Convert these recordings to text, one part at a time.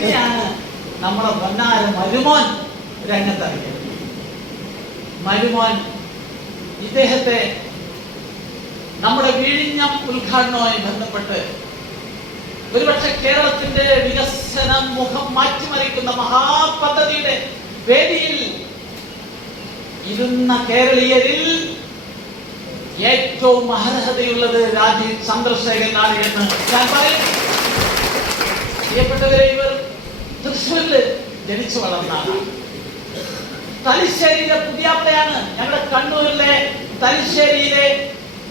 പിന്നെയാണ് നമ്മുടെ പൊന്നാര മരുമോൻ രംഗത്തിറങ്ങിയത് മരുമോൻ ഇദ്ദേഹത്തെ നമ്മുടെ വിഴിഞ്ഞം ഉദ്ഘാടനവുമായി ബന്ധപ്പെട്ട് ഒരുപക്ഷെ കേരളത്തിന്റെ വികസന മുഖം മാറ്റിമറിക്കുന്ന മഹാപദ്ധതിയുടെ വേദിയിൽ ഇരുന്ന കേരളീയരിൽ ഏറ്റവും അർഹതയുള്ളത് രാജീവ് ചന്ദ്രശേഖരനാണ് എന്ന് ഞാൻ പറയും. പ്രിയപ്പെട്ടവരെ ഇവർ തൃശ്ശൂരിൽ ജനിച്ചു വളർന്നാണ് തലശ്ശേരിയിലെ പുതിയാപ്പയാണ് ഞങ്ങളുടെ കണ്ണൂരിലെ തലശ്ശേരിയിലെ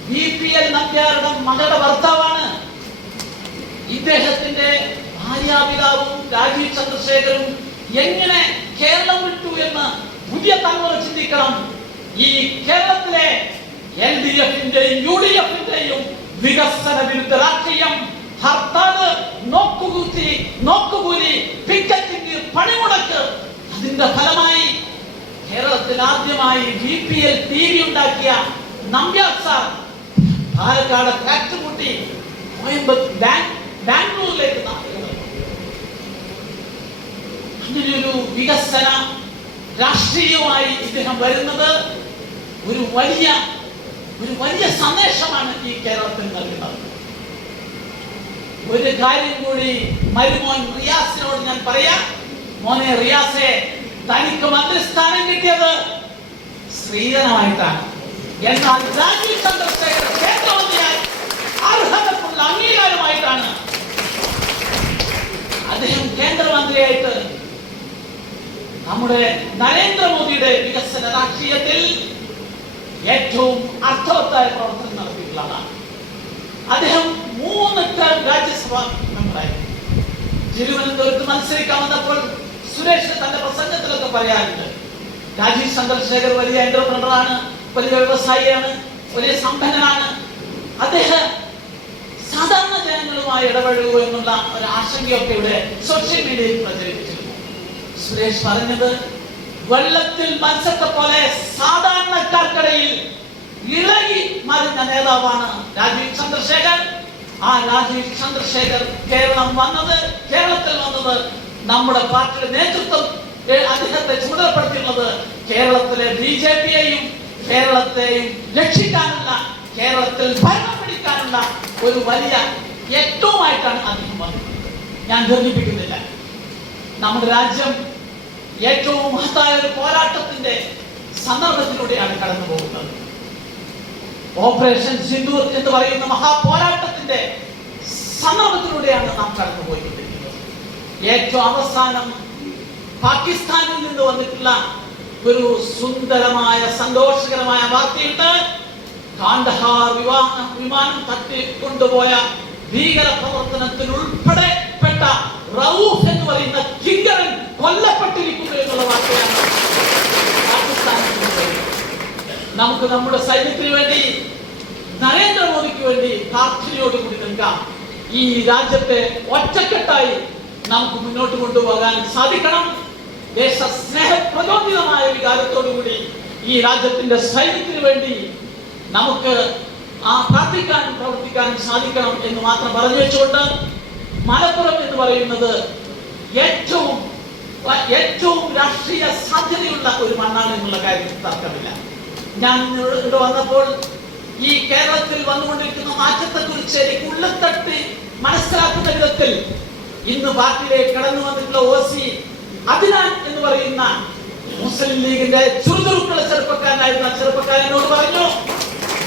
ബി പി എൽ നമ്പ്യാരുടെ മകളുടെ ഭർത്താവാണ്. ഇദ്ദേഹത്തിന്റെ ഭാര്യാപിതാവും രാജീവ് ചന്ദ്രശേഖരും എങ്ങനെ കേരളം വിട്ടു എന്ന് പുതിയ തലമുറ ചിന്തിക്കണം. ഈ കേരളത്തിലെ എൽ ഡി എഫിന്റെയും യു ഡി എഫിന്റെയും വികസന വിരുദ്ധ രാഷ്ട്രീയം ഹർത്താൽ നോക്കുകൂത്തി നോക്കുകൂലി പിക്കൽ അതിന്റെ ഫലമായി കേരളത്തിൽ ആദ്യമായി B P L T V ഉണ്ടാക്കിയ നമ്പ്യാർ സാർ പാലക്കാട് ഫാക്ടറി കൂട്ടി ബാംഗ്ലൂരിലേക്ക് അങ്ങനെയൊരു വികസന രാഷ്ട്രീയമായി ഇദ്ദേഹം വരുന്നത് ഒരു വലിയ ഒരു വലിയ സന്ദേശമാണ് ഈ കേരളത്തിൽ നൽകുന്നത്. ഒരു കാര്യം കൂടി മരുമോൻ റിയാസിനോട് ഞാൻ പറയാം. മോനെ റിയാസെ തനിക്ക് മന്ത്രിസ്ഥാനം കിട്ടിയത് സ്ത്രീധനമായിട്ടാണ് എന്നാൽ രാജീവ് ചന്ദ്രശേഖർ കേന്ദ്രമന്ത്രിയായി അർഹതക്കുള്ള അംഗീകാരമായിട്ടാണ് അദ്ദേഹം കേന്ദ്രമന്ത്രിയായിട്ട് നമ്മുടെ നരേന്ദ്രമോദിയുടെ വികസന രാഷ്ട്രീയത്തിൽ ഏറ്റവും അർത്ഥവത്തായ പ്രവർത്തനം നടത്തിയിട്ടുള്ളതാണ് അദ്ദേഹം മൂന്ന് ടേം രാജ്യസഭ മെമ്പറായിരുന്നു തിരുവനന്തപുരത്ത് മത്സരിക്കാൻ വന്നപ്പോൾ സുരേഷ് തന്റെ പ്രസംഗത്തിലൊക്കെ പറയാറുണ്ട്. രാജീവ് ചന്ദ്രശേഖർ വലിയ എന്റർപ്രണറാണ് വലിയ വ്യവസായിയാണ് വലിയ സമ്പന്നനാണ്. അദ്ദേഹം സാധാരണ ജനങ്ങളുമായി ഇടപഴകൂ എന്നുള്ള ഒരു ആശങ്കയൊക്കെ ഇവിടെ സോഷ്യൽ മീഡിയയിൽ പ്രചരിപ്പിച്ചിരുന്നു. സുരേഷ് പറഞ്ഞത് വെള്ളത്തിൽ മത്സ്യത്തെ പോലെ സാധാരണക്കാർക്കിടയിൽ ഇളകി മറിഞ്ഞ നേതാവാണ് രാജീവ് ചന്ദ്രശേഖർ. ആ രാജീവ് ചന്ദ്രശേഖർ കേരളം വന്നത് കേരളത്തിൽ വന്നത് നമ്മുടെ പാർട്ടിയുടെ നേതൃത്വം അദ്ദേഹത്തെ ചുമതലപ്പെടുത്തിയുള്ളത് കേരളത്തിലെ ബി ജെ പിയെയും കേരളത്തെയും രക്ഷിക്കാനുള്ള കേരളത്തിൽ ഭരണം പിടിക്കാനുള്ള ഒരു വലിയ ഏറ്റവുമായിട്ടാണ് അദ്ദേഹം വന്നത് ഞാൻ ദീർഘിപ്പിക്കുന്നില്ല നമ്മുടെ രാജ്യം ഏറ്റവും മഹത്തായ ഒരു പോരാട്ടത്തിന്റെ സന്ദർഭത്തിലൂടെയാണ് കടന്നു പോകുന്നത്. ഓപ്പറേഷൻ സിന്ദൂർ എന്ന് പറയുന്ന മഹാപോരാട്ടത്തിന്റെ സന്ദർഭത്തിലൂടെയാണ് നാം കടന്നു പോയിക്കൊണ്ടിരിക്കുന്നത് ഏറ്റവും അവസാനം പാകിസ്ഥാനിൽ നിന്ന് വന്നിട്ടുള്ള ഒരു സുന്ദരമായ സന്തോഷകരമായ വാർത്തയിട്ട് കാണ്ഡഹാർ വിവാഹ വിമാനം തട്ടി കൊണ്ടുപോയ ഭീകര പ്രവർത്തനത്തിൽ ഉൾപ്പെടെ റൌഫ് എന്ന് പറയുന്ന കിങ്കരൻ കൊല്ലപ്പെട്ടിരിക്കുന്നു എന്നുള്ള വാർത്തയാണ് പാകിസ്ഥാനിൽ നമുക്ക് നമ്മുടെ സൈന്യത്തിന് വേണ്ടി നരേന്ദ്രമോദിക്ക് വേണ്ടി പ്രാർത്ഥനയോടുകൂടി നിൽക്കാം ഈ രാജ്യത്തെ ഒറ്റക്കെട്ടായി നമുക്ക് മുന്നോട്ട് കൊണ്ടുപോകാൻ സാധിക്കണം. ദേശസ്നേഹ പ്രചോദിതമായ വികാരത്തോടുകൂടി ഈ രാജ്യത്തിന്റെ സൈന്യത്തിന് വേണ്ടി നമുക്ക് ആ പ്രാർത്ഥിക്കാനും പ്രവർത്തിക്കാനും സാധിക്കണം എന്ന് മാത്രം പറഞ്ഞു വെച്ചുകൊണ്ട് മലപ്പുറം എന്ന് പറയുന്നത് ഏറ്റവും ഏറ്റവും രാഷ്ട്രീയ സാധ്യതയുള്ള ഒരു മണ്ണാണ് എന്നുള്ള കാര്യത്തിൽ തർക്കമില്ല. ഞാൻ ഇവിടെ വന്നപ്പോൾ ഈ കേരളത്തിൽ വന്നുകൊണ്ടിരിക്കുന്ന മാറ്റത്തെ കുറിച്ച് എനിക്ക് ഉള്ളത്തട്ടി മനസ്സിലാക്കുന്ന വിധത്തിൽ ഇന്ന് പാർട്ടിയിലേക്ക് കടന്നു വന്നിട്ടുള്ള ഒ സി അദിനാൻ എന്ന് പറയുന്ന മുസ്ലിം ലീഗിന്റെ ചുറുചുറുക്കുള്ള ചെറുപ്പക്കാരനായിരുന്ന ചെറുപ്പക്കാരനോട് പറഞ്ഞു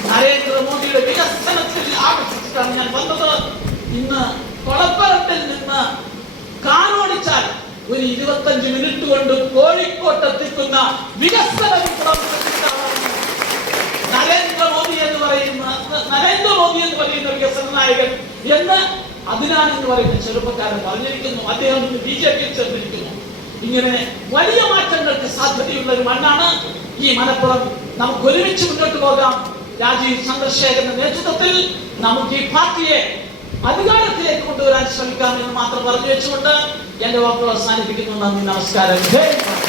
നരേന്ദ്രമോദിയുടെ വികസനത്തിൽ ആകർഷിച്ചിട്ടാണ് ഞാൻ വന്നത്. ഇന്ന് കൊളപ്പറത്തിൽ നിന്ന് കാറോടിച്ചാൽ ഒരു ഇരുപത്തഞ്ച് മിനിറ്റ് കൊണ്ട് കോഴിക്കോട്ട് എത്തിക്കുന്ന വികസന നരേന്ദ്രമോദി എന്ന് പറയുന്ന നരേന്ദ്രമോദി എന്ന് പറയുന്ന വികസന നായകൻ എന്ന് അതിനാൻ എന്ന് പറയുന്ന ചെറുപ്പക്കാരൻ പറഞ്ഞിരിക്കുന്നു. അദ്ദേഹം ബി ജെ പിയിൽ ചേർന്നിരിക്കുന്നു. ഇങ്ങനെ വലിയ മാറ്റങ്ങൾക്ക് സാധ്യതയുള്ള ഒരു മണ്ണാണ് ഈ മലപ്പുറം. നമുക്ക് ഒരുമിച്ച് മുന്നോട്ട് പോകാം. രാജീവ് ചന്ദ്രശേഖരന്റെ നേതൃത്വത്തിൽ നമുക്ക് ഈ പാർട്ടിയെ അധികാരത്തിലേക്ക് കൊണ്ടുവരാൻ ശ്രമിക്കാം എന്ന് മാത്രം പറഞ്ഞു വെച്ചുകൊണ്ട് എന്റെ വാക്കുകൾ അവസാനിപ്പിക്കുന്നു. നന്ദി നമസ്കാരം.